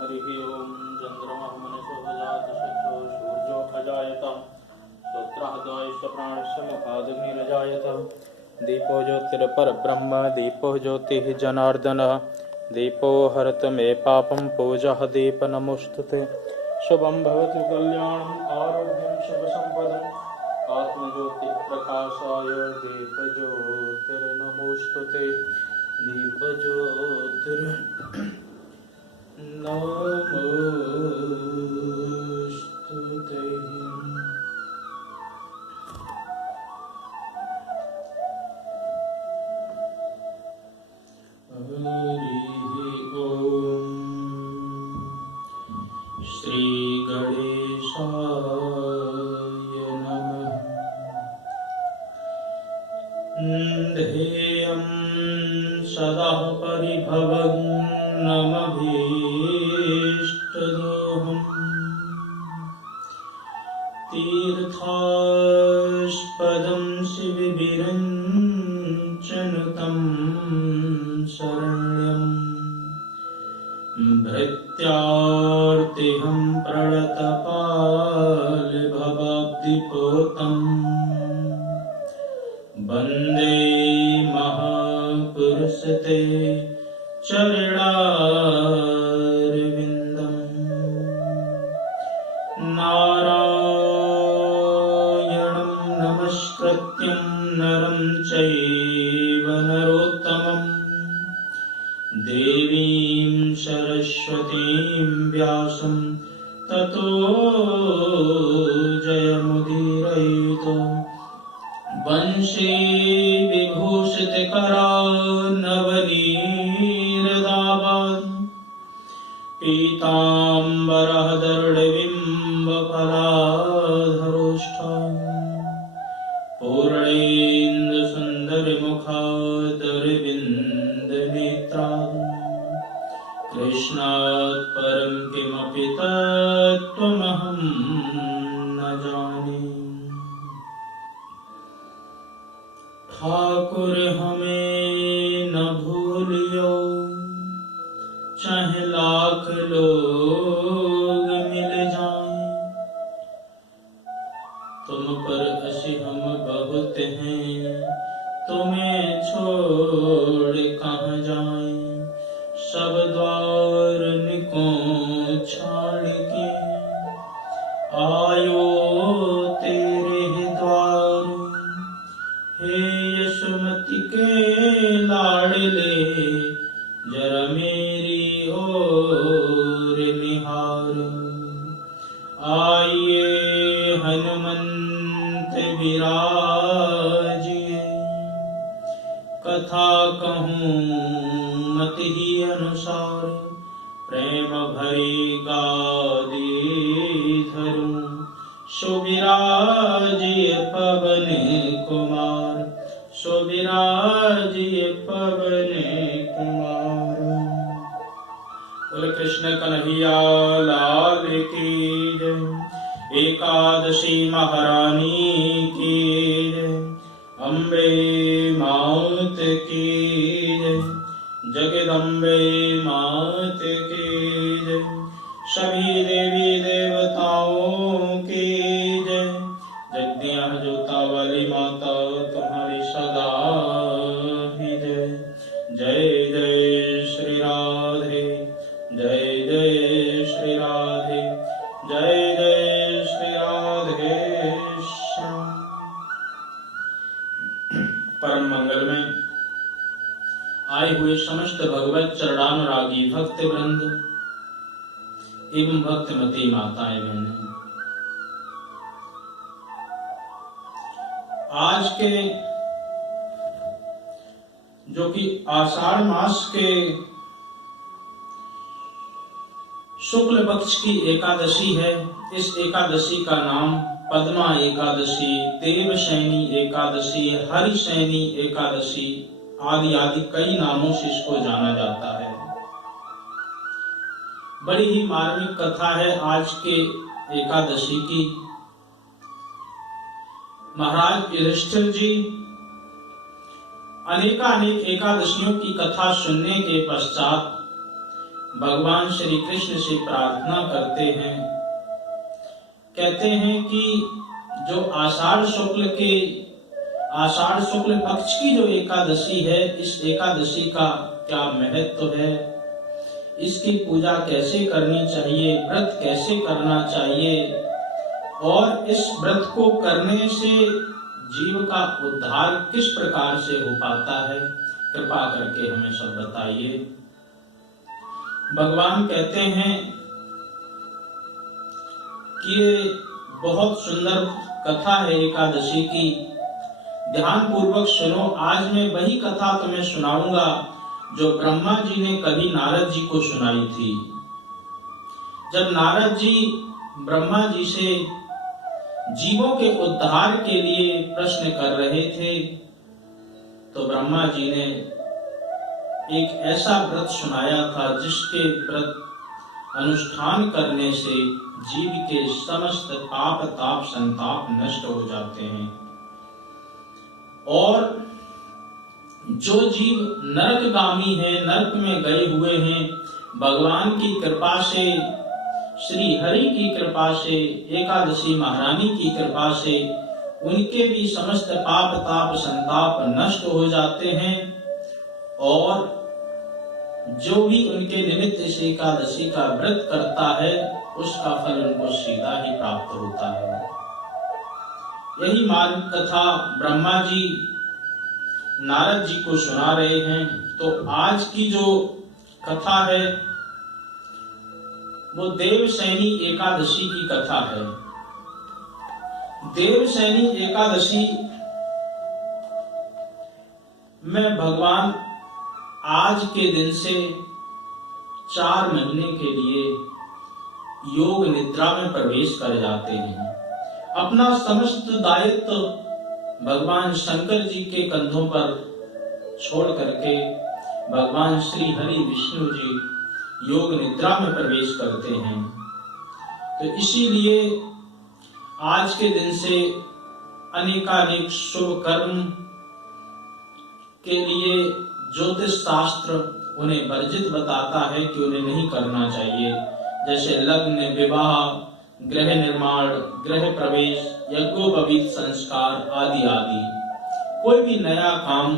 हरिः ओं चन्द्रमः मनसो जातु शत्रो सूर्यो अजायत श्रोत्राहदायश्च प्राणस्य मुखादग्निरजायत दीपो ज्योतिरपरब्रह्म दीपो ज्योतिः जनार्दनः दीपो हरत मे पापं पूजः दीप नमोस्तुते शुभं भवतु कल्याणम् आरोग्यं शुभसम्पदम् आत्मज्योतिप्रकाशाय दीपज्योतिर्नमोस्तुते दीपज्योतिर नमोस्तुते। हरिः ओम श्री गणेशाय नमः। ध्येयं सदा परिभवग्नमभीष्टदोहम् तीर्थास्पदं शिवविरञ्चनुतं शरण्यं भृत्यार्तिहं प्रणतपालभवाब्धिपोतम् वन्दे महापुरुषते चरणारविन्दम्। नारायणं नमस्कृत्यं नरं चैव नरोत्तमं देवीं सरस्वतीं व्यासं ततो जयमुदीरयेत्। वंशे विभूषितकरान्नवनीरदाभात् पीताम्बरधरुडबिम्बफलाधरोष्ठम् पूर्णेन्दुसुन्दरमुखादरविन्दनेत्रात् कृष्णात् परं किमपि तत्त्वमहं न जाने। ठाकुर हमें न भूलियो चाहे लाख लोग मिल जाएं, तुम पर असी हम बहुत हैं, तुम्हें छोड़ कहाँ जाएं। सब द्वार निको छाड़ के आयो तेरे ही द्वार। हे यशोमती के लाडले जरा मेरी ओर निहार। आइए हनुमंत विराजिए, कथा कहूँ मत ही अनुसार। प्रेम भरी गादी धरूं, सुविराजिए पवन कुमार। सुविराजिए पवन कुमार। बोल कृष्ण कन्हैया लाल की जय। एकादशी महारानी की जय। अम्बे मात की जय। जगदम्बे मात की जय। सभी देवी देवताओं की जय। जगदियां जोता वाली माता तुम्हारी सदा ही जय। जय जय श्री राधे, जय जय श्री राधे, जय जय श्री राधे श्याम। परम मंगल में आए हुए समस्त भगवत चरणानुरागी भक्त वृंद एवं भक्तमती माताएं बहनें, आज के जो कि आषाढ़ मास के शुक्ल पक्ष की एकादशी है, इस एकादशी का नाम पद्मा एकादशी, देवशैनी एकादशी, हरिशैनी एकादशी आदि आदि कई नामों से इसको जाना जाता है। बड़ी ही मार्मिक कथा है आज के एकादशी की। महाराज युधिष्ठिर जी अनेकानेक एकादशियों की कथा सुनने के पश्चात भगवान श्री कृष्ण से प्रार्थना करते हैं, कहते हैं कि जो आषाढ़ शुक्ल पक्ष की जो एकादशी है, इस एकादशी का क्या महत्व है, इसकी पूजा कैसे करनी चाहिए, व्रत कैसे करना चाहिए और इस व्रत को करने से जीव का उद्धार किस प्रकार से हो पाता है, कृपा करके हमें सब बताइए। भगवान कहते हैं कि ये बहुत सुंदर कथा है एकादशी की, ध्यान पूर्वक सुनो। आज मैं वही कथा तुम्हें सुनाऊंगा जो ब्रह्मा जी ने कभी नारद जी को सुनाई थी। जब नारद जी ब्रह्मा जी से जीवों के उद्धार के लिए प्रश्न कर रहे थे, तो ब्रह्मा जी ने एक ऐसा व्रत सुनाया था जिसके व्रत अनुष्ठान करने से जीव के समस्त पाप ताप संताप नष्ट हो जाते हैं और जो जीव नरकगामी है, नरक में गए हुए हैं, भगवान की कृपा से, श्री हरि की कृपा से, एकादशी महारानी की कृपा से उनके भी समस्त पाप ताप संताप नष्ट हो जाते हैं और जो भी उनके निमित्त इस एकादशी का व्रत करता है उसका फल उनको सीधा ही प्राप्त होता है। यही मार्ग कथा ब्रह्मा जी नारद जी को सुना रहे हैं। तो आज की जो कथा है वो देवशयनी एकादशी की कथा है। देवशयनी एकादशी में भगवान आज के दिन से 4 महीने के लिए योग निद्रा में प्रवेश कर जाते हैं। अपना समस्त दायित्व भगवान शंकर जी के कंधों पर छोड़ करके भगवान श्री हरि विष्णु जी योग निद्रा में प्रवेश करते हैं। तो इसीलिए आज के दिन से अनेकानेक शुभ कर्म के लिए ज्योतिष शास्त्र उन्हें वर्जित बताता है कि उन्हें नहीं करना चाहिए, जैसे लग्न, विवाह, गृह निर्माण, गृह प्रवेश, यज्ञोपवीत संस्कार आदि आदि। कोई भी नया काम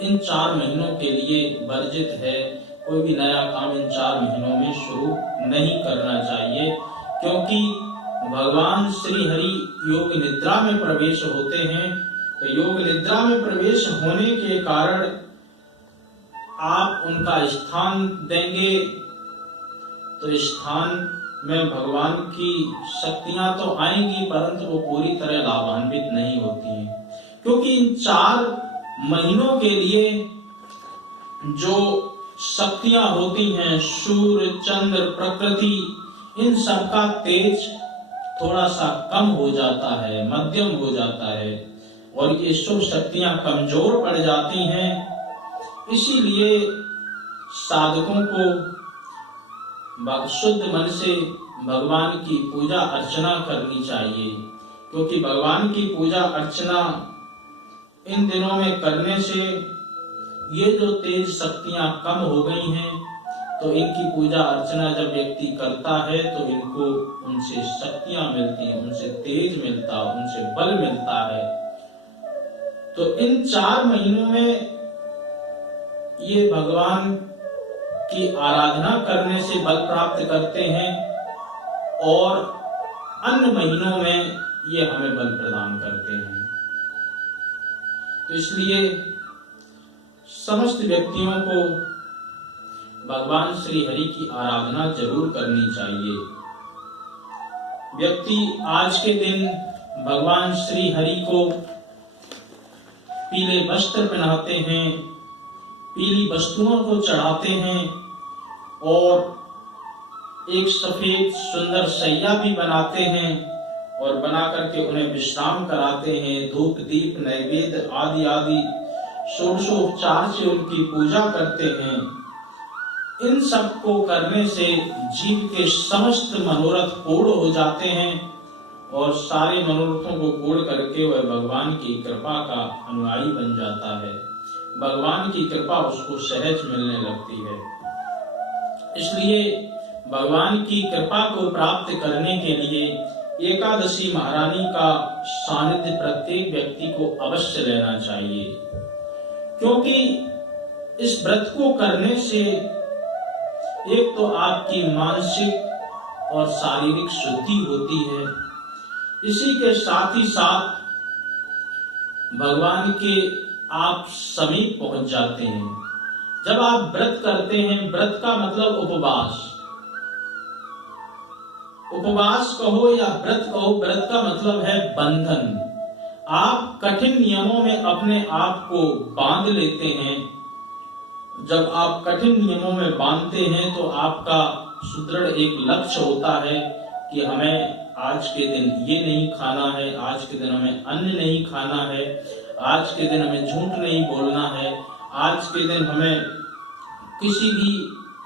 इन 4 महीनों के लिए वर्जित है। कोई भी नया काम इन 4 महीनों में शुरू नहीं करना चाहिए, क्योंकि भगवान श्री हरि योग निद्रा में प्रवेश होते हैं। तो योग निद्रा में प्रवेश होने के कारण आप उनका स्थान देंगे तो स्थान में भगवान की शक्तियां तो आएंगी, परंतु वो पूरी तरह लाभान्वित नहीं होती हैं, क्योंकि इन 4 महीनों के लिए जो शक्तियां होती हैं, सूर्य, चंद्र, प्रकृति, इन सबका तेज थोड़ा सा कम हो जाता है, मध्यम हो जाता है और ये शुभ शक्तियां कमजोर पड़ जाती हैं। इसीलिए साधकों को शुद्ध मन से भगवान की पूजा अर्चना करनी चाहिए, क्योंकि भगवान की पूजा अर्चना इन दिनों में करने से ये जो तेज शक्तियां कम हो गई हैं, तो इनकी पूजा अर्चना जब व्यक्ति करता है तो इनको उनसे शक्तियां मिलती हैं, उनसे तेज मिलता, उनसे बल मिलता है। तो इन 4 महीनों में ये भगवान की आराधना करने से बल प्राप्त करते हैं और अन्य महीनों में ये हमें बल प्रदान करते हैं। तो इसलिए समस्त व्यक्तियों को भगवान श्री हरि की आराधना जरूर करनी चाहिए। व्यक्ति आज के दिन भगवान श्री हरि को पीले वस्त्र पहनाते हैं, पीली वस्तुओं को चढ़ाते हैं और एक सफेद सुंदर सैया भी बनाते हैं और बना करके उन्हें विश्राम कराते हैं। धूप दीप नैवेद्य आदि आदि षोडशोपचार से उनकी पूजा करते हैं। इन सब को करने से जीव के समस्त मनोरथ पूर्ण हो जाते हैं और सारे मनोरथों को पूर्ण करके वह भगवान की कृपा का अनुयायी बन जाता है। भगवान की कृपा उसको सहज मिलने लगती है। इसलिए भगवान की कृपा को प्राप्त करने के लिए एकादशी महारानी का सानिध्य प्रत्येक व्यक्ति को अवश्य लेना चाहिए, क्योंकि इस व्रत को करने से एक तो आपकी मानसिक और शारीरिक शुद्धि होती है, इसी के साथ ही साथ भगवान के आप समीप पहुंच जाते हैं। जब आप व्रत करते हैं, व्रत का मतलब उपवास, उपवास कहो या व्रत कहो, व्रत का मतलब है बंधन। आप कठिन नियमों में अपने आप को बांध लेते हैं। जब आप कठिन नियमों में बांधते हैं तो आपका सुदृढ़ एक लक्ष्य होता है कि हमें आज के दिन ये नहीं खाना है, आज के दिन हमें अन्न नहीं खाना है, आज के दिन हमें झूठ नहीं बोलना है, आज के दिन हमें किसी भी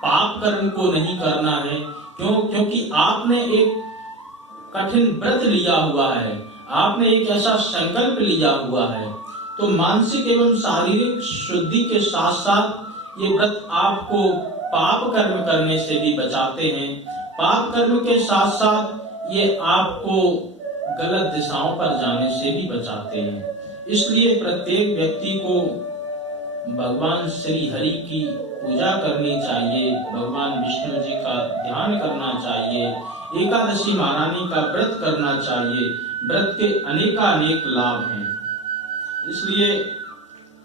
पाप कर्म को नहीं करना है। क्यों? क्योंकि आपने एक कठिन व्रत लिया हुआ है, आपने एक ऐसा संकल्प लिया हुआ है। तो मानसिक एवं शारीरिक शुद्धि के साथ साथ ये व्रत आपको पाप कर्म करने से भी बचाते हैं। पाप कर्म के साथ साथ ये आपको गलत दिशाओं पर जाने से भी बचाते हैं। इसलिए प्रत्येक व्यक्ति को भगवान श्री हरि की पूजा करनी चाहिए, भगवान विष्णु जी का ध्यान करना चाहिए, एकादशी महारानी का व्रत करना चाहिए। व्रत के अनेकानेक लाभ हैं, इसलिए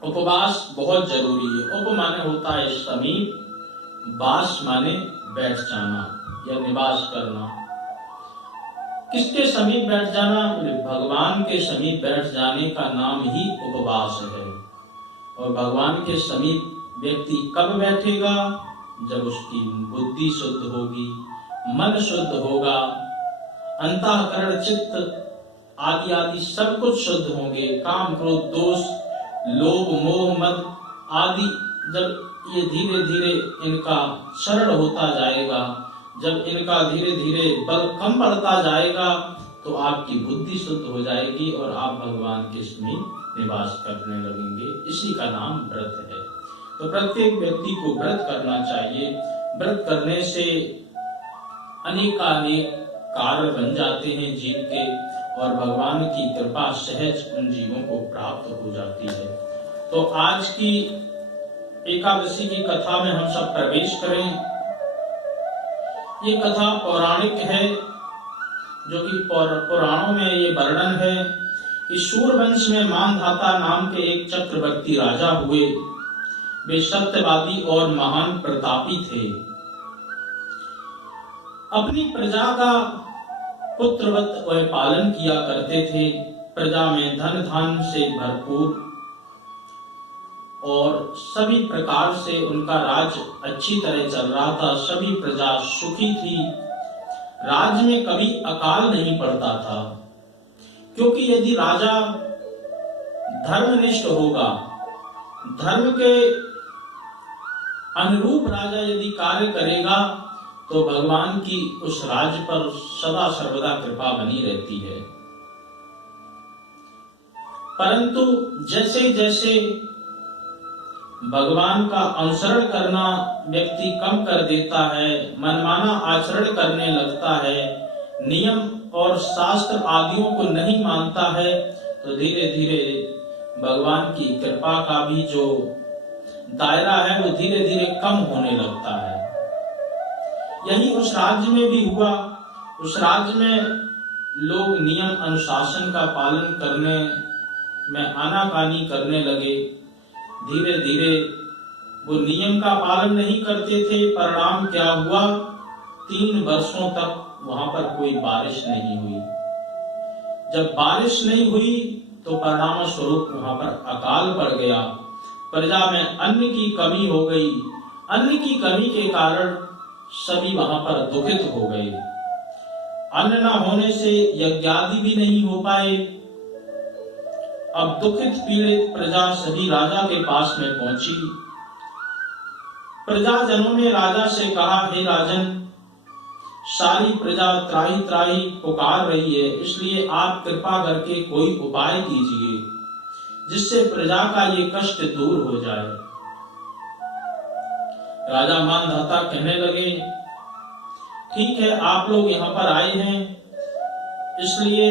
उपवास बहुत जरूरी है। उप माने होता है समीप, वास माने बैठ जाना या निवास करना। किसके समीप बैठ जाना? भगवान के समीप बैठ जाने का नाम ही उपवास है। और भगवान के समीप व्यक्ति कब बैठेगा? जब उसकी बुद्धि शुद्ध होगी, मन शुद्ध होगा, अंतःकरण चित्त आदि आदि सब कुछ शुद्ध होंगे। काम क्रोध दोष लोभ मोह मद आदि जब ये धीरे धीरे इनका क्षरण होता जाएगा, जब इनका धीरे धीरे बल कम पड़ता जाएगा, तो आपकी बुद्धि शुद्ध हो जाएगी और आप भगवान के समीप निवास करने लगेंगे। इसी का नाम व्रत है। तो प्रत्येक व्यक्ति को व्रत करना चाहिए। व्रत करने से अनेकानेक कार्य बन जाते हैं जीव के, और भगवान की कृपा सहज उन जीवों को प्राप्त हो जाती है। तो आज की एकादशी की कथा में हम सब प्रवेश करें। ये कथा पौराणिक है, जो कि पुराणों में ये वर्णन है कि सूर्यवंश में मानधाता नाम के एक चक्रवर्ती राजा हुए। वे सत्यवादी और महान प्रतापी थे। अपनी प्रजा का पुत्रवत वह पालन किया करते थे। प्रजा में धन धान से भरपूर और सभी प्रकार से उनका राज अच्छी तरह चल रहा था। सभी प्रजा सुखी थी। राज्य में कभी अकाल नहीं पड़ता था, क्योंकि यदि राजा धर्मनिष्ठ होगा, धर्म के अनुरूप राजा यदि कार्य करेगा, तो भगवान की उस राज्य पर सदा सर्वदा कृपा बनी रहती है। परंतु जैसे जैसे भगवान का अनुसरण करना व्यक्ति कम कर देता है, मनमाना आचरण करने लगता है, नियम और शास्त्र आदियों को नहीं मानता है, तो धीरे धीरे भगवान की कृपा का भी जो दायरा है वो धीरे धीरे कम होने लगता है। यही उस राज्य में भी हुआ। उस राज्य में लोग नियम अनुशासन का पालन करने में आनाकानी करने लगे। धीरे धीरे वो नियम का पालन नहीं करते थे। परिणाम क्या हुआ? 3 वर्षों तक वहां पर कोई बारिश नहीं हुई। जब बारिश नहीं हुई तो परिणाम स्वरूप वहां पर अकाल पड़ गया। प्रजा में अन्न की कमी हो गई। अन्न की कमी के कारण सभी वहां पर दुखित हो गए। अन्न न होने से यज्ञादि भी नहीं हो पाए। अब दुखित पीड़ित प्रजा सभी राजा के पास में पहुंची। प्रजाजनों ने राजा से कहा, हे राजन, सारी प्रजा त्राही त्राही पुकार रही है, इसलिए आप कृपा करके कोई उपाय कीजिए जिससे प्रजा का ये कष्ट दूर हो जाए। राजा मानधाता कहने लगे, ठीक है, आप लोग यहाँ पर आए हैं, इसलिए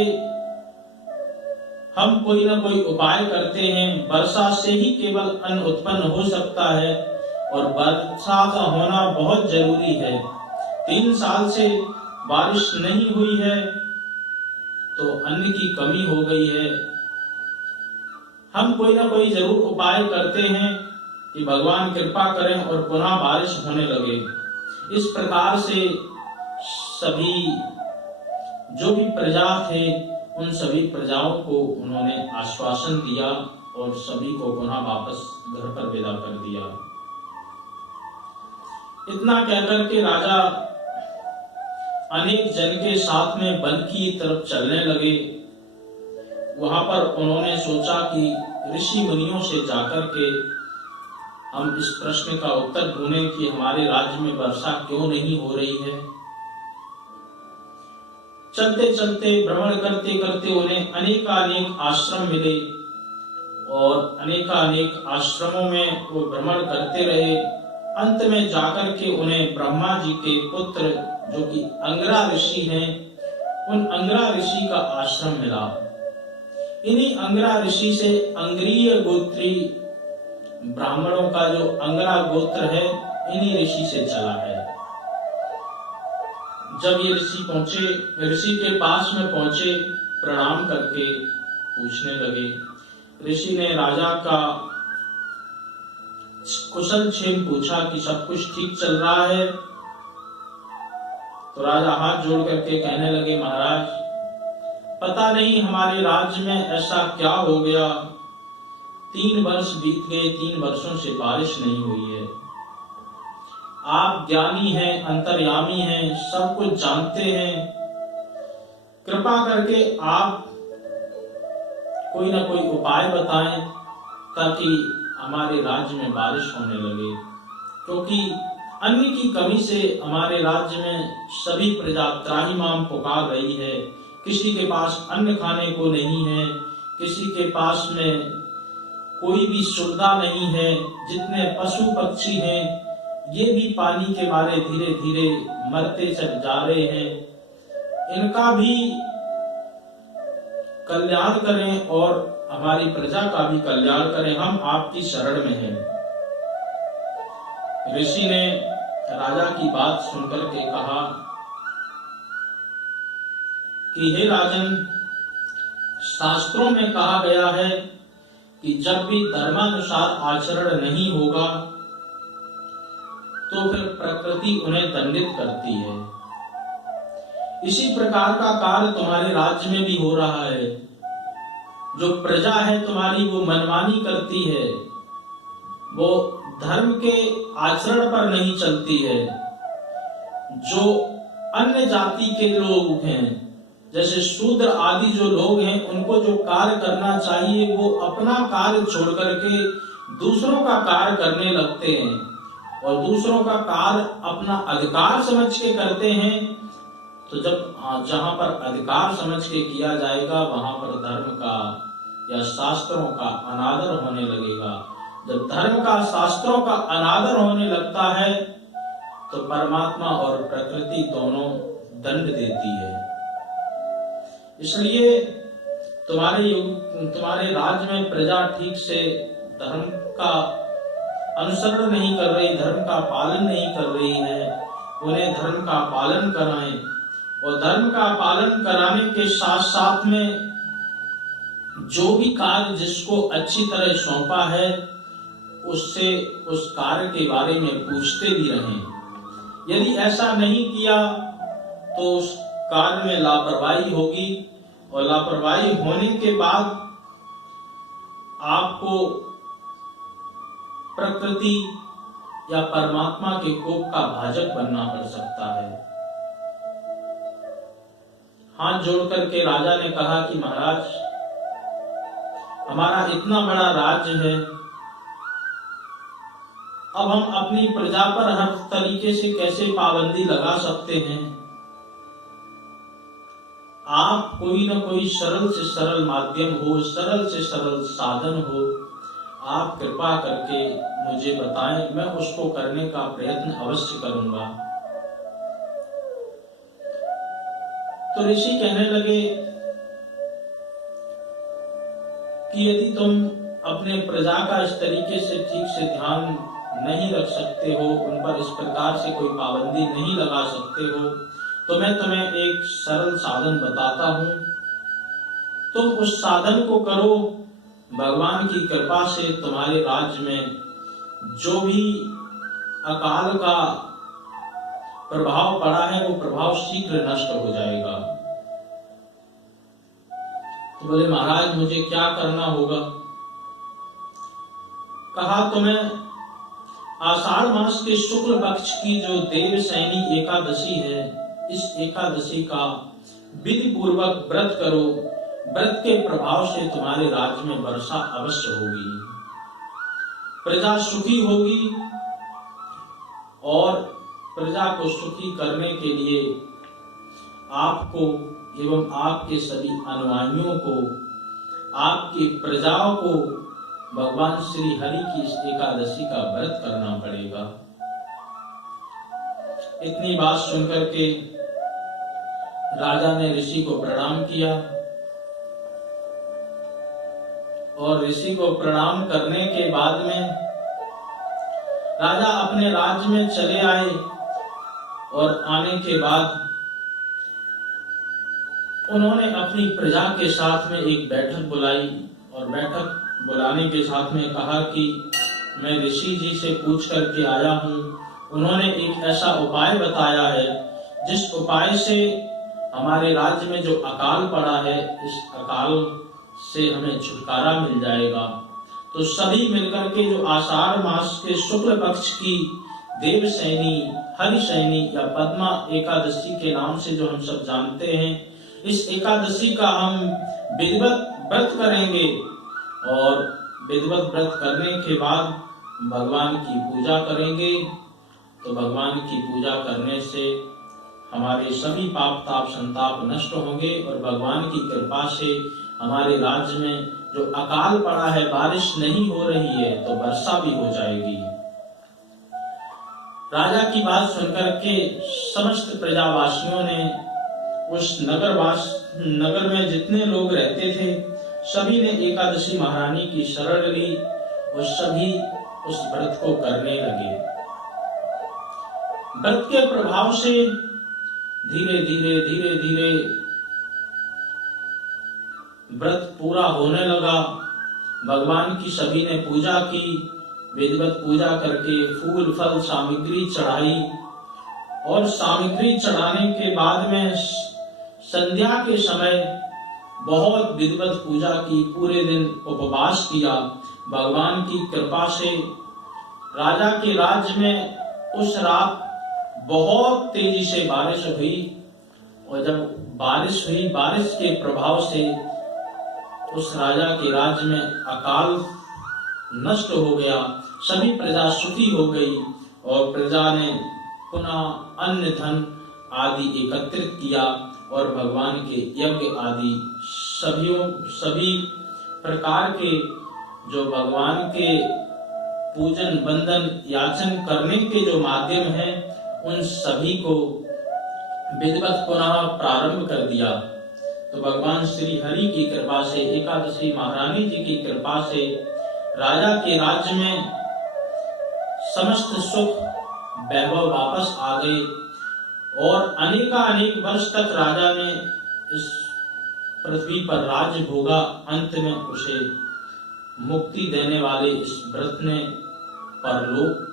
हम कोई ना कोई उपाय करते हैं। वर्षा से ही केवल अन्न उत्पन्न हो सकता है और वर्षा का होना बहुत जरूरी है। 3 साल से बारिश नहीं हुई है तो अन्न की कमी हो गई है। हम कोई ना कोई जरूर उपाय करते हैं कि भगवान कृपा करें और पुनः बारिश होने लगे। इस प्रकार से सभी जो भी प्रजा थे उन सभी प्रजाओं को उन्होंने आश्वासन दिया और सभी को पुनः वापस घर पर विदा कर दिया। इतना कहकर के राजा अनेक जन के साथ में वन की तरफ चलने लगे। वहां पर उन्होंने सोचा कि ऋषि मुनियों से जाकर के हम इस प्रश्न का उत्तर ढूंढें कि हमारे राज्य में वर्षा क्यों नहीं हो रही है। चलते चलते भ्रमण करते करते उन्हें अनेकानेक आश्रम मिले और अनेकानेक आश्रमों में वो भ्रमण करते रहे। अंत में जाकर के उन्हें ब्रह्मा जी के पुत्र जो कि अंगरा ऋषि हैं, उन अंगरा ऋषि का आश्रम मिला। इन्हीं अंगरा ऋषि से अंग्रीय गोत्री ब्राह्मणों का जो अंगरा गोत्र है, इन्हीं ऋषि से चला है। जब ये ऋषि पहुंचे, ऋषि के पास में पहुंचे, प्रणाम करके पूछने लगे। ऋषि ने राजा का कुशल क्षेम पूछा कि सब कुछ ठीक चल रहा है। तो राजा हाथ जोड़ करके कहने लगे, महाराज पता नहीं हमारे राज्य में ऐसा क्या हो गया, 3 वर्ष बीत गए, 3 वर्षों से बारिश नहीं हुई है। आप ज्ञानी हैं, अंतर्यामी हैं, सब कुछ जानते हैं, कृपा करके आप कोई ना कोई उपाय बताएं ताकि हमारे राज्य में बारिश होने लगे। क्योंकि अन्न की कमी से हमारे राज्य में सभी प्रजा त्राहिमाम पुकार रही है। किसी के पास अन्न खाने को नहीं है, किसी के पास में कोई भी सुविधा नहीं है। जितने पशु पक्षी हैं ये भी पानी के मारे धीरे धीरे मरते चल जा रहे हैं। इनका भी कल्याण करें और हमारी प्रजा का भी कल्याण करें, हम आपकी शरण में हैं। ऋषि ने राजा की बात सुनकर के कहा कि हे राजन, शास्त्रों में कहा गया है कि जब भी धर्मानुसार आचरण नहीं होगा तो फिर प्रकृति उन्हें दंडित करती है। इसी प्रकार का कार्य तुम्हारे राज्य में भी हो रहा है। जो प्रजा है तुम्हारी वो मनमानी करती है, वो धर्म के आचरण पर नहीं चलती है। जो अन्य जाति के लोग हैं, जैसे शूद्र आदि जो लोग हैं, उनको जो कार्य करना चाहिए वो अपना कार्य छोड़ करके दूसरों का कार्य करने लगते हैं और दूसरों का कार्य अपना अधिकार समझ के करते हैं। तो जब जहां पर अधिकार समझ के किया जाएगा वहां पर धर्म का या शास्त्रों का अनादर होने लगेगा। जब धर्म का शास्त्रों का अनादर होने लगता है तो परमात्मा और प्रकृति दोनों दंड देती है। इसलिए तुम्हारे राज्य में प्रजा ठीक से धर्म का अनुसरण नहीं कर रही, धर्म का पालन नहीं कर रही है। उन्हें धर्म का पालन कराएं और धर्म का पालन कराने के साथ साथ में जो भी कार्य जिसको अच्छी तरह सौंपा है उससे उस कार्य के बारे में पूछते भी रहें। यदि ऐसा नहीं किया तो उस कार्य में लापरवाही होगी और लापरवाही होने के बाद आपको प्रकृति या परमात्मा के कोप का भाजक बनना पड़ सकता है। हाथ जोड़ करके राजा ने कहा कि महाराज, हमारा इतना बड़ा राज्य है, अब हम अपनी प्रजा पर हर तरीके से कैसे पाबंदी लगा सकते हैं। आप कोई न कोई सरल से सरल माध्यम हो, सरल से सरल साधन हो, आप कृपा करके मुझे बताएं, मैं उसको करने का प्रयत्न अवश्य करूंगा। तो ऋषि कहने लगे कि यदि तुम अपने प्रजा का इस तरीके से ठीक से ध्यान नहीं रख सकते हो, उन पर इस प्रकार से कोई पाबंदी नहीं लगा सकते हो, तो मैं तुम्हें एक सरल साधन बताता हूं। तुम उस साधन को करो, भगवान की कृपा से तुम्हारे राज्य में जो भी अकाल का प्रभाव पड़ा है वो प्रभाव शीघ्र नष्ट हो जाएगा। तो बोले महाराज मुझे क्या करना होगा? कहा तुम्हें आषाढ़ मास के शुक्ल पक्ष की जो देवशयनी एकादशी है, इस एकादशी का विधि पूर्वक व्रत करो। व्रत के प्रभाव से तुम्हारे राज्य में वर्षा अवश्य होगी, प्रजा सुखी होगी, और प्रजा को सुखी करने के लिए आपको एवं आपके सभी अनुयायियों को, आपकी प्रजाओं को भगवान श्री हरि की इस एकादशी का व्रत करना पड़ेगा। इतनी बात सुनकर के राजा ने ऋषि को प्रणाम किया, और ऋषि को प्रणाम करने के बाद में राजा अपने राज्य में चले आए, और आने के बाद उन्होंने अपनी प्रजा के साथ में एक बैठक बुलाई, और बैठक बुलाने के साथ में कहा कि मैं ऋषि जी से पूछ करके आया हूँ। उन्होंने एक ऐसा उपाय बताया है जिस उपाय से हमारे राज्य में जो अकाल पड़ा है, इस अकाल से हमें छुटकारा मिल जाएगा। तो सभी मिलकर के जो आषाढ़ मास के शुक्ल पक्ष की देवशयनी, हरिशयनी या पद्मा एकादशी के नाम से जो हम सब जानते हैं, इस एकादशी का हम विधिवत व्रत करेंगे, और विधिवत व्रत करने के बाद भगवान की पूजा करेंगे। तो भगवान की पूजा करने से हमारे सभी पाप ताप संताप नष्ट होंगे, और भगवान की कृपा से हमारे राज्य में जो अकाल पड़ा है, बारिश नहीं हो रही है, तो वर्षा भी हो जाएगी। राजा की बात सुनकर के समस्त प्रजावासियों ने, उस नगर में जितने लोग रहते थे, सभी ने एकादशी महारानी की शरण ली, और सभी उस व्रत को करने लगे। व्रत के प्रभाव से धीरे धीरे व्रत पूरा होने लगा। भगवान की सभी ने पूजा की, विधिवत पूजा करके फूल फल सामग्री चढ़ाई, और सामग्री चढ़ाने के बाद में संध्या के समय बहुत विधिवत पूजा की, पूरे दिन उपवास किया। भगवान की कृपा से राजा के राज्य में उस रात बहुत तेजी से बारिश हुई, और जब बारिश हुई, बारिश के प्रभाव से उस राजा के राज्य में अकाल नष्ट हो गया। सभी प्रजा सुखी हो गई, और प्रजा ने पुनः अन्न धन आदि एकत्रित किया, और भगवान के यज्ञ आदि सभी प्रकार के जो भगवान के पूजन वंदन याचन करने के जो माध्यम हैं, उन सभी को विधिवत पुनः प्रारंभ कर दिया। तो भगवान श्री हरि की कृपा से, एकादशी महारानी जी की कृपा से राजा के राज्य में समस्त सुख वैभव वापस आ गए, और अनेक वर्ष तक राजा ने इस पृथ्वी पर राज्य भोगा। अंत में उसे मुक्ति देने वाले इस व्रत ने परलोक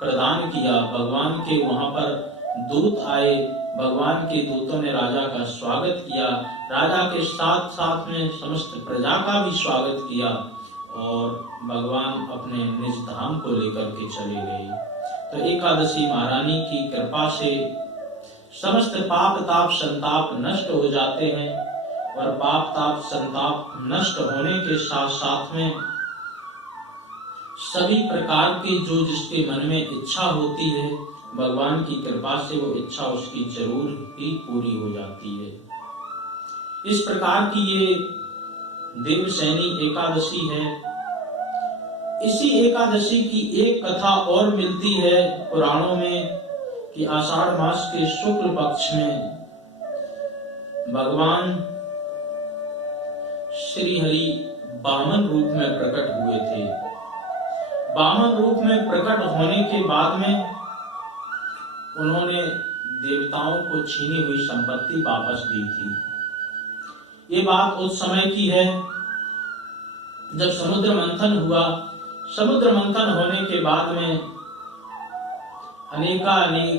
प्रदान किया। भगवान के वहां पर दूत आए, भगवान के दूतों ने राजा का स्वागत किया, राजा के साथ साथ में समस्त प्रजा का भी स्वागत किया, और भगवान अपने निज धाम को लेकर के चले गए। तो एकादशी महारानी की कृपा से समस्त पाप ताप संताप नष्ट हो जाते हैं, और पाप ताप संताप नष्ट होने के साथ साथ में सभी प्रकार की जो जिसके मन में इच्छा होती है, भगवान की कृपा से वो इच्छा उसकी जरूर ही पूरी हो जाती है। इस प्रकार की ये देवशयनी एकादशी है, इसी एकादशी की एक कथा और मिलती है पुराणों में कि आषाढ़ मास के शुक्ल पक्ष में भगवान श्री हरि वामन रूप में प्रकट हुए थे। वामन रूप में प्रकट होने के बाद में उन्होंने देवताओं को छीनी हुई संपत्ति वापस दी थी। ये बात उस समय की है जब समुद्र मंथन हुआ। समुद्र मंथन होने के बाद में अनेकानेक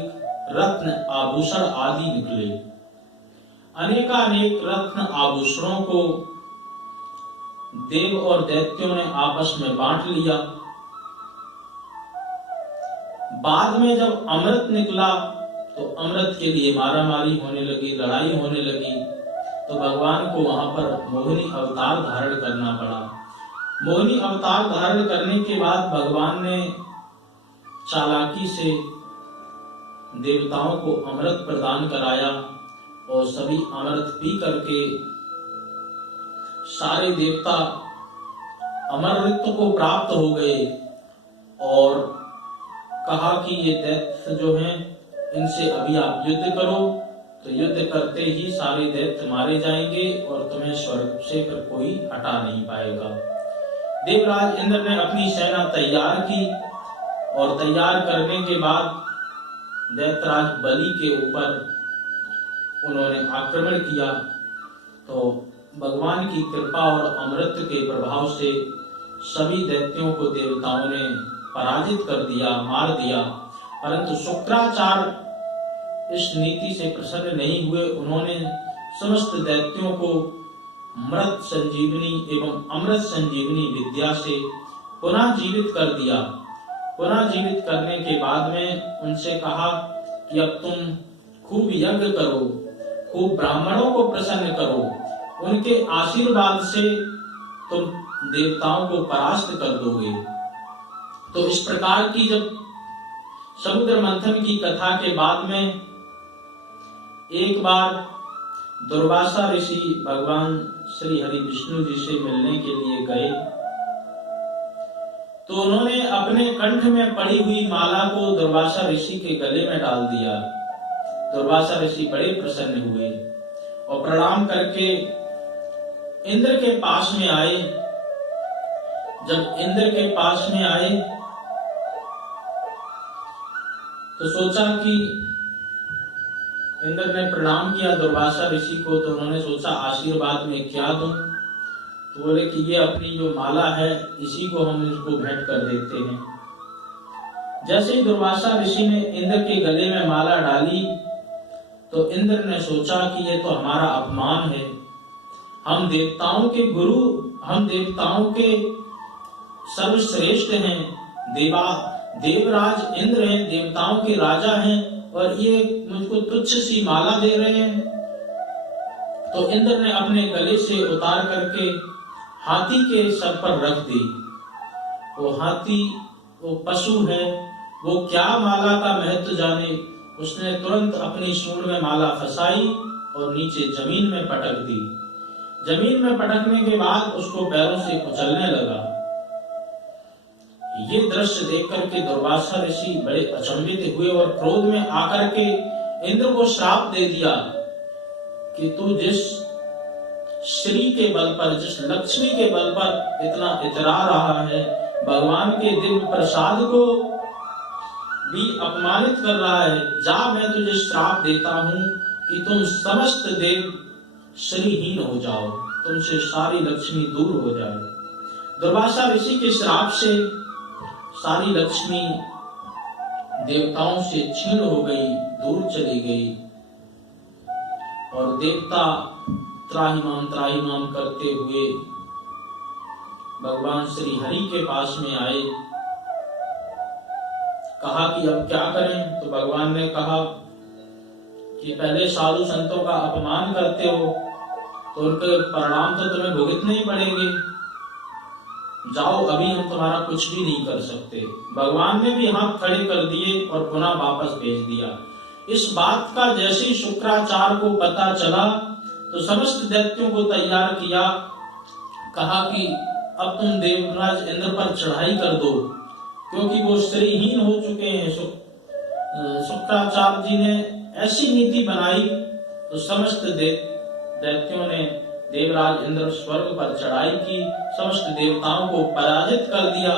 रत्न आभूषण आदि निकले। अनेकानेक रत्न आभूषणों को देव और दैत्यों ने आपस में बांट लिया। बाद में जब अमृत निकला तो अमृत के लिए मारामारी होने लगी, लड़ाई होने लगी, तो भगवान को वहां पर मोहिनी अवतार धारण करना पड़ा। मोहिनी अवतार धारण करने के बाद भगवान ने चालाकी से देवताओं को अमृत प्रदान कराया और सभी अमृत पी करके सारे देवता अमरत्व को प्राप्त हो गए और कहा कि ये दैत्य जो हैं इनसे अभी आप युद्ध करो। तो युद्ध करते ही सारे दैत्य मारे जाएंगे और तुम्हें स्वर्ग से फिर कोई हटा नहीं पाएगा। देवराज इंद्र ने अपनी सेना तैयार की और तैयार करने के बाद दैत्यराज बलि के ऊपर उन्होंने आक्रमण किया। तो भगवान की कृपा और अमृत के प्रभाव से सभी दैत्यों को देवताओं ने पराजित कर दिया, मार दिया। परंतु शुक्राचार्य इस नीति से प्रसन्न नहीं हुए। उन्होंने समस्त दैत्यों को मृत संजीवनी एवं अमृत संजीवनी विद्या से पुनः जीवित कर दिया। पुनः जीवित करने के बाद में उनसे कहा कि अब तुम खूब यज्ञ करो, खूब ब्राह्मणों को प्रसन्न करो, उनके आशीर्वाद से तुम देवताओं को परास्त कर दोगे। तो इस प्रकार की जब समुद्र मंथन की कथा के बाद में एक बार दुर्वासा ऋषि भगवान श्री हरि विष्णु जी से मिलने के लिए गए, तो उन्होंने अपने कंठ में पड़ी हुई माला को दुर्वासा ऋषि के गले में डाल दिया। दुर्वासा ऋषि बड़े प्रसन्न हुए और प्रणाम करके इंद्र के पास में आए। जब इंद्र के पास में आए तो सोचा कि इंद्र ने प्रणाम किया दुर्वासा ऋषि को, तो उन्होंने सोचा आशीर्वाद में क्या दूं। तो बोले कि ये अपनी जो माला है इसी को हम इसको भेंट कर देते हैं। जैसे ही दुर्वासा ऋषि ने इंद्र के गले में माला डाली तो इंद्र ने सोचा कि ये तो हमारा अपमान है। हम देवताओं के गुरु, हम देवताओं के सर्वश्रेष्ठ हैं, देवराज इंद्र हैं, देवताओं के राजा हैं, और ये मुझको तुच्छ सी माला दे रहे हैं। तो इंद्र ने अपने गले से उतार करके हाथी के सर पर रख दी। वो हाथी वो पशु है, वो क्या माला का महत्व जाने। उसने तुरंत अपनी सूंड में माला फंसाई और नीचे जमीन में पटक दी। जमीन में पटकने के बाद उसको पैरों से कुचलने लगा। ये दृश्य देख करके दुर्वासा ऋषि बड़े अचंभित हुए और क्रोध में आकर के इंद्र को श्राप दे दिया कि तू जिस श्री के बल पर, जिस लक्ष्मी के बल पर इतना इतरा रहा है, भगवान के दिव्य प्रसाद को भी अपमानित कर रहा है, जा मैं तुझे श्राप देता हूं कि तुम समस्त देव श्रीहीन हो जाओ, तुमसे सारी लक्ष्मी दूर हो जाए। दुर्वासा ऋषि के श्राप से सारी लक्ष्मी देवताओं से छीन हो गई, दूर चली गई और देवता त्राहिमाम करते हुए भगवान श्री हरि के पास में आए। कहा कि अब क्या करें। तो भगवान ने कहा कि पहले साधु संतों का अपमान करते हो तो उनके परिणाम तो तुम्हें भुगतने ही पड़ेंगे। जाओ, अभी हम तुम्हारा कुछ भी नहीं कर सकते। भगवान ने भी हाथ खड़े कर दिए और पुनः वापस भेज दिया। इस बात का जैसे ही शुक्राचार्य को पता चला तो समस्त दैत्यों को तैयार किया। कहा कि अब तुम देवराज इंद्र पर चढ़ाई कर दो, क्योंकि वो श्रीहीन हो चुके हैं। शुक्राचार्य जी ने ऐसी नीति बनाई तो समस्त दैत्यों ने देवराज इंद्र स्वर्ग पर चढ़ाई की, समस्त देवताओं को पराजित कर दिया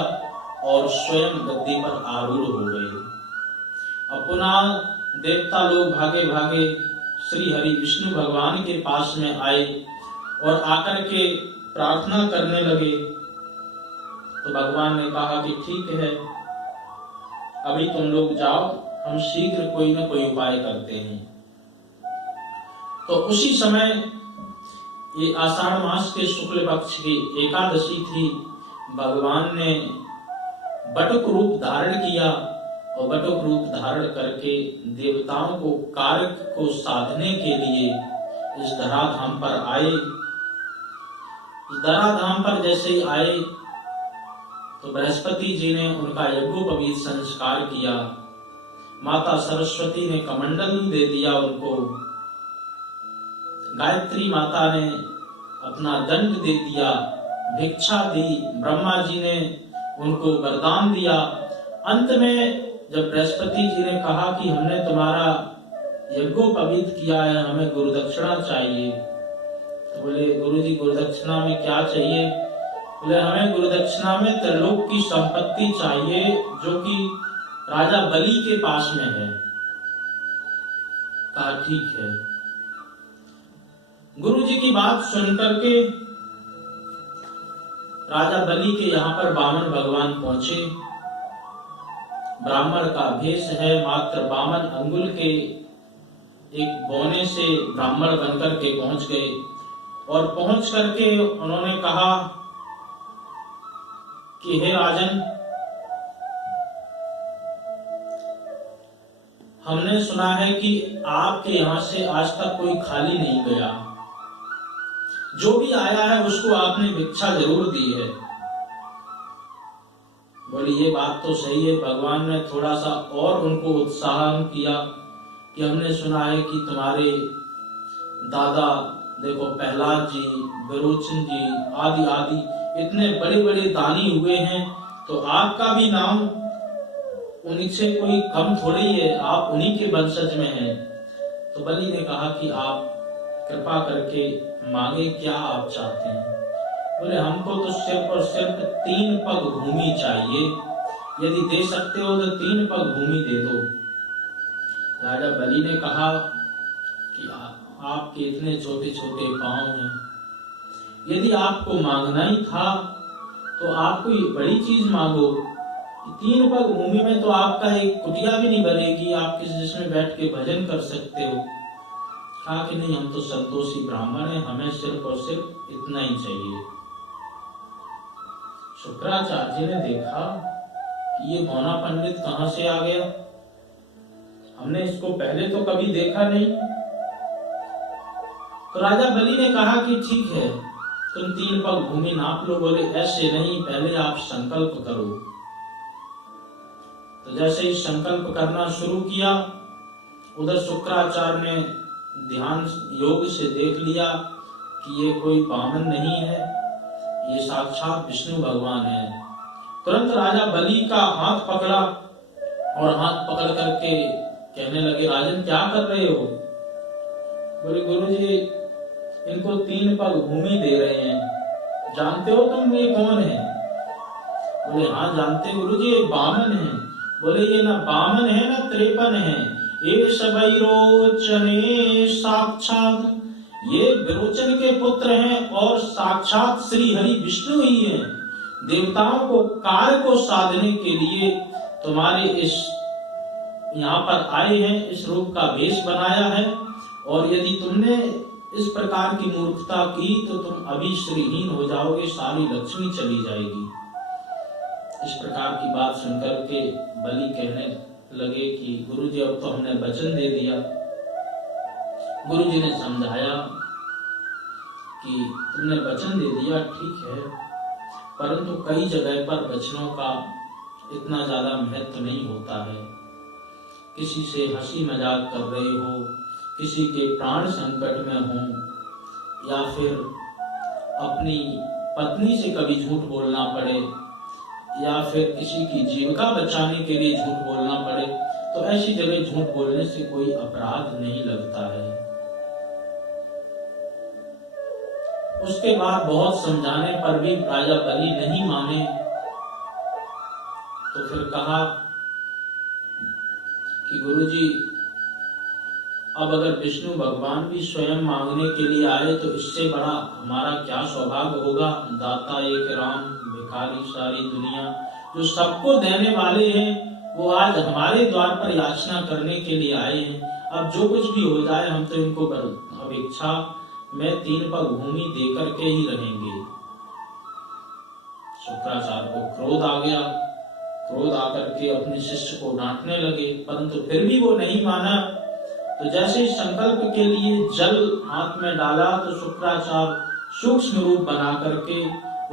और स्वयं गद्दी पर आरूढ़ हो गए। अब पुनः देवता लोग भागे भागे श्री हरि विष्णु भगवान के पास में आए और आकर के प्रार्थना करने लगे। तो भगवान ने कहा कि ठीक है, अभी तुम लोग जाओ, हम शीघ्र कोई ना कोई उपाय करते हैं। तो उसी समय ये आषाढ़ मास के शुक्ल पक्ष की एकादशी थी। भगवान ने बटुक रूप धारण किया और बटुक रूप धारण करके देवताओं को कार्य को साधने के लिए इस धराधाम पर आए। इस धराधाम पर जैसे ही आए तो बृहस्पति जी ने उनका यज्ञोपवीत संस्कार किया। माता सरस्वती ने कमंडल दे दिया उनको। गायत्री माता ने अपना दंड दे दिया, भिक्षा दी। ब्रह्मा जी ने उनको वरदान दिया। अंत में जब बृहस्पति जी ने कहा कि हमने तुम्हारा यज्ञोपवीत किया है, हमें गुरुदक्षिणा चाहिए, तो बोले गुरुजी गुरुदक्षिणा में क्या चाहिए? बोले हमें गुरुदक्षिणा में त्रिलोक की संपत्ति चाहिए जो कि राजा बलि के पास में है। कहा ठीक है। गुरुजी की बात सुनकर के राजा बलि के यहाँ पर वामन भगवान पहुंचे। ब्राह्मण का भेष है, मात्र 52 अंगुल के एक बौने से ब्राह्मण बनकर के पहुंच गए और पहुंच करके उन्होंने कहा कि हे राजन, हमने सुना है कि आपके यहाँ से आज तक कोई खाली नहीं गया, जो भी आया है उसको आपने भिक्षा जरूर दी है। बोले ये बात तो सही है। भगवान ने थोड़ा सा और उनको उत्साह किया कि हमने सुना है कि तुम्हारे दादा देखो प्रहलाद जी, विरोचन जी आदि आदि इतने बड़े बड़े दानी हुए हैं, तो आपका भी नाम उन्हीं से कोई कम थोड़ी है, आप उन्हीं के वंशज में हैं। तो बलि ने कहा कि आप कृपा करके मांगे, क्या आप चाहते हैं? बोले हमको तो सिर्फ और सिर्फ 3 पग भूमि चाहिए, यदि दे सकते हो तो 3 पग भूमि दे दो। राजा बलि ने कहा कि आपके इतने छोटे छोटे पांव हैं, यदि आपको मांगना ही था तो आप कोई बड़ी चीज मांगो। 3 पग भूमि में तो आपका एक कुटिया भी नहीं बनेगी, आप जिसमें बैठ के भजन कर सकते हो। कहा कि नहीं, हम तो संतोषी ब्राह्मण हैं, हमें सिर्फ और सिर्फ इतना ही चाहिए। शुक्राचार्य जी ने देखा कि ये मौना पंडित कहां से आ गया, हमने इसको पहले तो कभी देखा नहीं। तो राजा बलि ने कहा कि ठीक है, तुम 3 पग भूमि नाप लो। बोले ऐसे नहीं, पहले आप संकल्प करो। तो जैसे ही संकल्प करना शुरू किया, उधर शुक्राचार्य ने ध्यान योग से देख लिया कि ये कोई वामन नहीं है, ये साक्षात विष्णु भगवान है। तुरंत राजा बलि का हाथ पकड़ा और हाथ पकड़ करके कहने लगे, राजन क्या कर रहे हो? बोले गुरुजी, इनको 3 पग भूमि दे रहे हैं, जानते हो तुम ये कौन है? बोले हाँ जानते गुरुजी, ये वामन है। बोले ये ना वामन है ना 53 है, ये सभी विरोचने साक्षात, ये विरोचन के पुत्र हैं और साक्षात श्री हरि विष्णु ही हैं। देवताओं को कार्य को साधने के लिए तुम्हारे इस यहाँ पर आए हैं, इस रूप का वेश बनाया है, और यदि तुमने इस प्रकार की मूर्खता की तो तुम अभी श्रीहीन हो जाओगे, सारी लक्ष्मी चली जाएगी। इस प्रकार की बात सुनकर के बलि कहने लगे कि गुरुजी अब तो हमने वचन दे दिया। गुरुजी ने समझाया कि तुमने वचन दे दिया ठीक है, परंतु कई जगह पर वचनों का इतना ज्यादा महत्व नहीं होता है। किसी से हंसी मजाक कर रहे हो, किसी के प्राण संकट में हो, या फिर अपनी पत्नी से कभी झूठ बोलना पड़े या फिर किसी की जीविका बचाने के लिए झूठ बोलना पड़े, तो ऐसी जगह झूठ बोलने से कोई अपराध नहीं लगता है। उसके बाद बहुत समझाने पर भी राजा बलि नहीं माने, तो फिर कहा कि गुरुजी, अब अगर विष्णु भगवान भी स्वयं मांगने के लिए आए तो इससे बड़ा हमारा क्या सौभाग्य होगा। दाता एक राम, भिखारी सारी दुनिया, जो सबको देने वाले हैं वो आज हमारे द्वार पर याचना करने के लिए आए हैं। अब जो कुछ भी हो जाए हम तो इनको अपेक्षा में 3 पग भूमि देकर के ही रहेंगे। शुक्राचार्य को क्रोध आ गया। क्रोध आकर के अपने शिष्य को डांटने लगे, परंतु फिर भी वो नहीं माना। तो जैसे ही संकल्प के लिए जल हाथ में डाला तो शुक्राचार्य सूक्ष्म रूप बना करके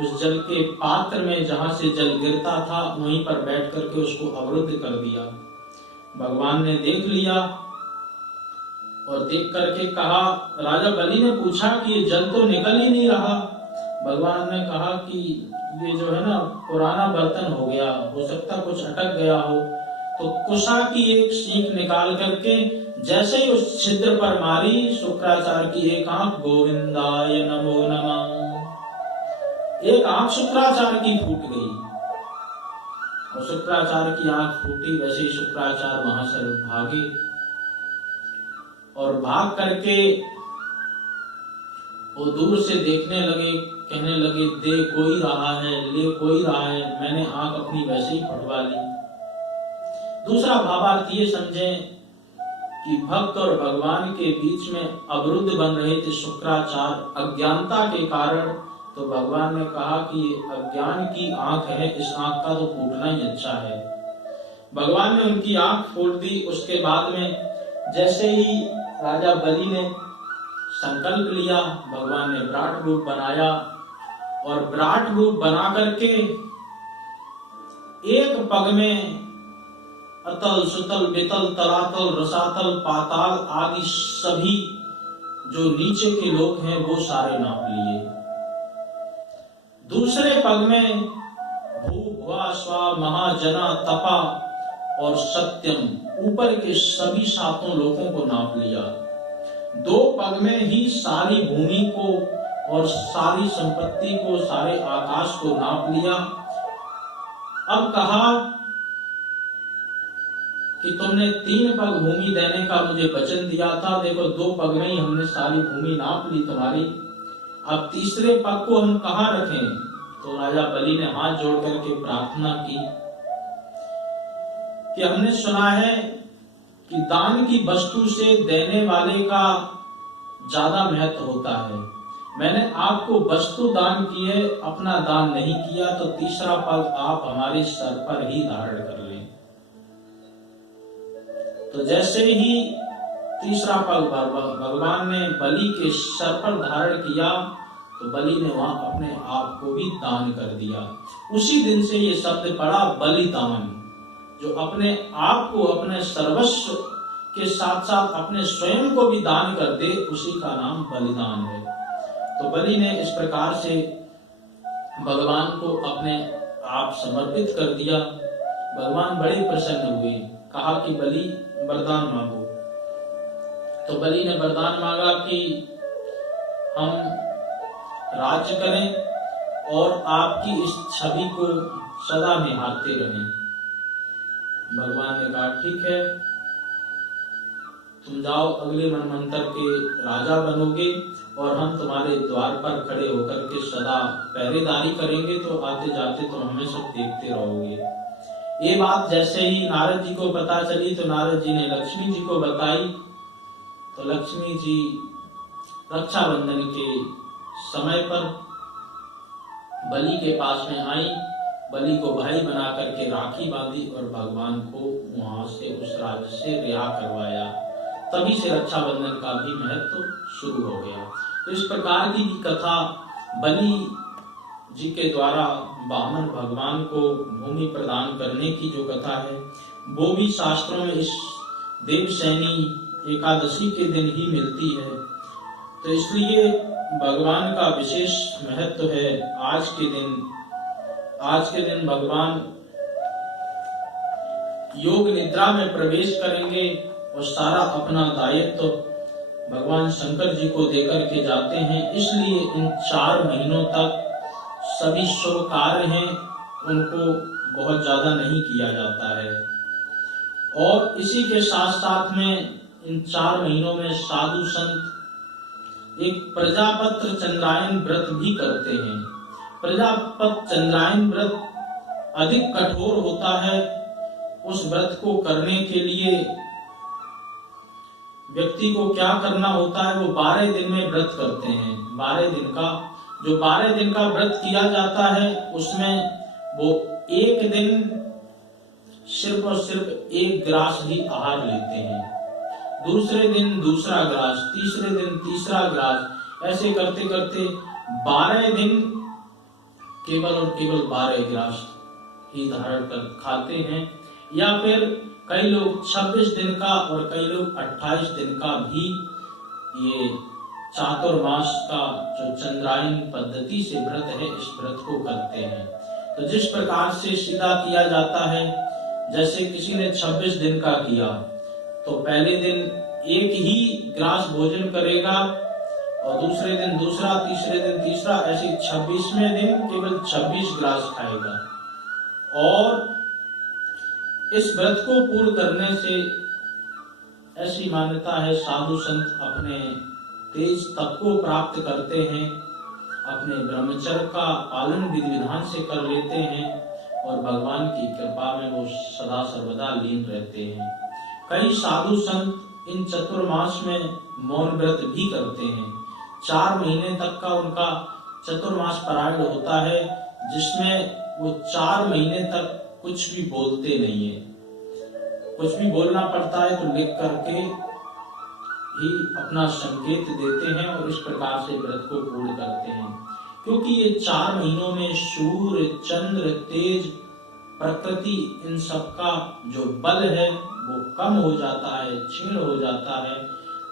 उस जल के पात्र में जहां से जल गिरता था वहीं पर बैठ करके उसको अवरुद्ध कर दिया। भगवान ने देख लिया और देख करके कहा, राजा बलि ने पूछा कि ये जल तो निकल ही नहीं रहा। भगवान ने कहा कि ये जो है ना पुराना बर्तन हो गया, हो सकता कुछ अटक गया हो। तो कुशा की एक सीख निकाल करके जैसे ही उस छिद्र पर मारी, शुक्राचार्य की एक आंख, गोविंदाय नमो नमः, एक आंख शुक्राचार्य की फूट गई। और शुक्राचार्य की आंख फूटी, वैसे ही शुक्राचार्य वहां से भागे और भाग करके वो दूर से देखने लगे, कहने लगे, दे कोई रहा है, ले कोई रहा है, मैंने आंख अपनी वैसे ही फटवा ली। दूसरा भावार्थ ये समझे कि भक्त और भगवान के बीच में अवरुद्ध बन रहे थे शुक्राचार्य अज्ञानता के कारण। तो भगवान ने कहा कि ये अज्ञान की आंख है, इस आंख का तो फूटना ही अच्छा है। भगवान ने उनकी आंख फोड़ दी। उसके बाद में जैसे ही राजा बलि ने संकल्प लिया, भगवान ने विराट रूप बनाया और विराट रूप बना करके एक पग में अतल सुतल बितल तलातल रसातल पाताल आदि सभी जो नीचे के लोग हैं वो सारे नाप लिए। दूसरे पग में भू भुवा स्वा महाजना तपा और सत्यम ऊपर के सभी 7 लोगों को नाप लिया। 2 पग में ही सारी भूमि को और सारी संपत्ति को, सारे आकाश को नाप लिया। अब कहा कि तुमने 3 पग भूमि देने का मुझे वचन दिया था, देखो 2 पग में ही हमने सारी भूमि नाप ली तुम्हारी, अब तीसरे पग को हम कहाँ रखें। तो राजा बलि ने हाथ जोड़ करके प्रार्थना की कि हमने सुना है कि दान की वस्तु से देने वाले का ज्यादा महत्व होता है। मैंने आपको वस्तु दान की है, अपना दान नहीं किया, तो तीसरा पग आप हमारे सर पर ही धारण कर लें। तो जैसे ही तीसरा पग भगवान ने बलि के सर पर धारण किया तो बलि ने वहां अपने आप को भी दान कर दिया। उसी दिन से ये शब्द पड़ा बलिदान, जो अपने आप को, अपने सर्वस्व के साथ साथ अपने स्वयं को भी दान कर दे, उसी का नाम बलिदान है। तो बलि ने इस प्रकार से भगवान को अपने आप समर्पित कर दिया। भगवान बड़े प्रसन्न हुए, कहा कि बलि वरदान मांगो। तो बलि ने वरदान मांगा कि हम राज्य करें और आपकी इस छवि को सदा निहारते रहें। भगवान ने कहा ठीक है, तुम जाओ, अगले मनमंत्र के राजा बनोगे और हम तुम्हारे द्वार पर खड़े होकर के सदा पहरेदारी करेंगे, तो आते जाते तुम हमें सब देखते रहोगे। ये बात जैसे ही नारद जी को पता चली तो नारद जी ने लक्ष्मी जी को बताई। तो लक्ष्मी जी रक्षाबंधन के समय पर बलि के पास में आई, बलि को भाई बना करके राखी बांधी और भगवान को वहां से, उस राज्य से रिहा करवाया। तभी से रक्षाबंधन का भी महत्व शुरू हो गया। तो इस प्रकार की कथा बलि जी के द्वारा वामन भगवान को भूमि प्रदान करने की जो कथा है वो भी शास्त्रों में इस देवशयनी एकादशी के दिन ही मिलती है। तो इसलिए भगवान का विशेष महत्व है। आज के दिन भगवान योग निद्रा में प्रवेश करेंगे और सारा अपना दायित्व भगवान शंकर जी को देकर के जाते हैं। इसलिए इन 4 महीनों तक सभी शुभ कार्य हैं उनको बहुत ज्यादा नहीं किया जाता है। और इसी के साथ साथ में इन 4 महीनों में साधु संत एक प्रजापत्र चंद्रायन व्रत भी करते हैं। प्रजापत्र चंद्रायन व्रत अधिक कठोर होता है। उस व्रत को करने के लिए व्यक्ति को क्या करना होता है, वो 12 दिन में व्रत करते हैं। 12 दिन का व्रत किया जाता है, उसमें वो एक दिन सिर्फ और सिर्फ 1 ग्रास ही आहार लेते हैं, दूसरे दिन दूसरा ग्रास, तीसरे दिन तीसरा ग्रास, ऐसे करते करते 12 दिन केवल और केवल 12 ग्रास ही धारण कर खाते हैं। या फिर कई लोग 26 दिन का और कई लोग 28 दिन का भी ये चातुर्मास का जो चंद्रायन पद्धति से व्रत है, इस व्रत को करते हैं। तो जिस प्रकार से सीधा किया जाता है, जैसे किसी ने 26 दिन का किया तो पहले दिन 1 ही ग्रास भोजन करेगा और दूसरे दिन दूसरा, तीसरे दिन तीसरा, ऐसे 26वें दिन केवल 26 ग्रास खाएगा। और इस व्रत को पूर्ण करने से ऐसी मान्यता है, साधु संत अपने तेज तप को प्राप्त करते हैं, अपने ब्रह्मचर्य का पालन विधि विधान से कर लेते हैं और भगवान की कृपा में वो सदा सर्वदा लीन रहते हैं। कई साधु संत इन चतुर्मास में मौन व्रत भी करते हैं। 4 महीने तक का उनका चतुर्मास पारायण होता है, जिसमें वो 4 महीने तक कुछ भी बोलते नहीं है। कुछ भी बोलना पड़ता है तो लिख करके ही अपना संकेत देते हैं और इस प्रकार से व्रत को पूर्ण करते हैं। क्योंकि ये 4 महीनों में सूर्य, चंद्र, तेज, प्रकृति, इन सब का जो बल है वो कम हो जाता है, क्षीण हो जाता है।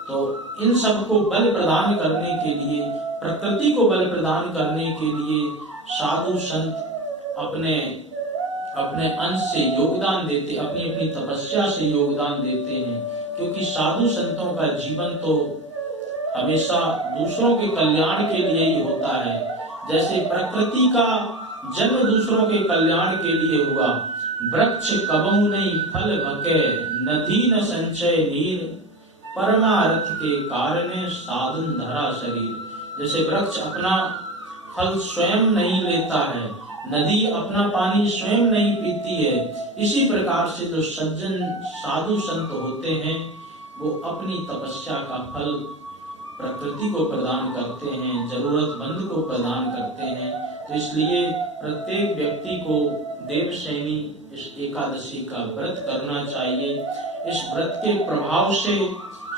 तो इन सब को बल प्रदान करने के लिए, प्रकृति को बल प्रदान करने के लिए साधु संत अपने अंश से योगदान देते, अपनी अपनी तपस्या से योगदान देते हैं। क्योंकि साधु संतों का जीवन तो हमेशा दूसरों के कल्याण के लिए ही होता है। जैसे प्रकृति का जन्म दूसरों के कल्याण के लिए हुआ। वृक्ष कबहु नहीं फल भके, नदी न संचय नीर, परमार्थ के कारण साधन धरा शरीर। जैसे वृक्ष अपना फल स्वयं नहीं लेता है, नदी अपना पानी स्वयं नहीं पीती है, इसी प्रकार से जो सज्जन साधु संत होते हैं वो अपनी तपस्या का फल प्रकृति को प्रदान करते हैं, जरूरतमंद को प्रदान करते हैं। तो इसलिए प्रत्येक व्यक्ति को देवशयनी इस एकादशी का व्रत करना चाहिए। इस व्रत के प्रभाव से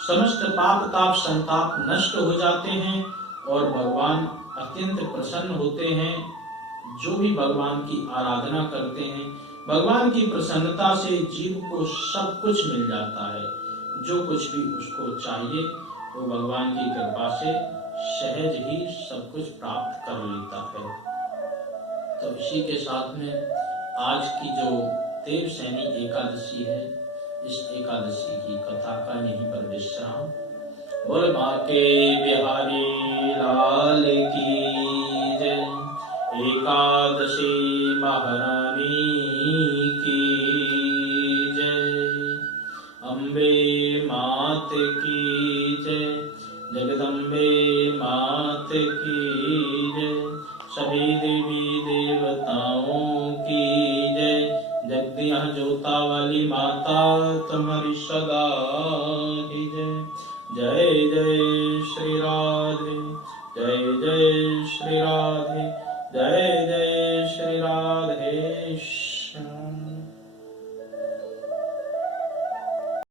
समस्त पाप ताप संताप नष्ट हो जाते हैं और भगवान अत्यंत प्रसन्न होते हैं। जो भी भगवान की आराधना करते हैं, भगवान की प्रसन्नता से जीव को सब कुछ मिल जाता है। जो कुछ भी उसको चाहिए वो भगवान की कृपा से सहज ही सब कुछ प्राप्त कर लेता है। तो इसी के साथ में आज की जो देवशयनी एकादशी है, इस एकादशी की कथा का यहीं पर विश्राम। बोल बाके बिहारी लाल की जय। एकादशी महारानी की जय। अम्बे मात की जय। जगदम्बे मात की जय। सभी देवी देवताओं की जय। जगदिया जोता वाली माता तुम्हारी सदा ही जय। जय जय श्री राधे, जय जय श्री राधे, जय जय श्री राधे।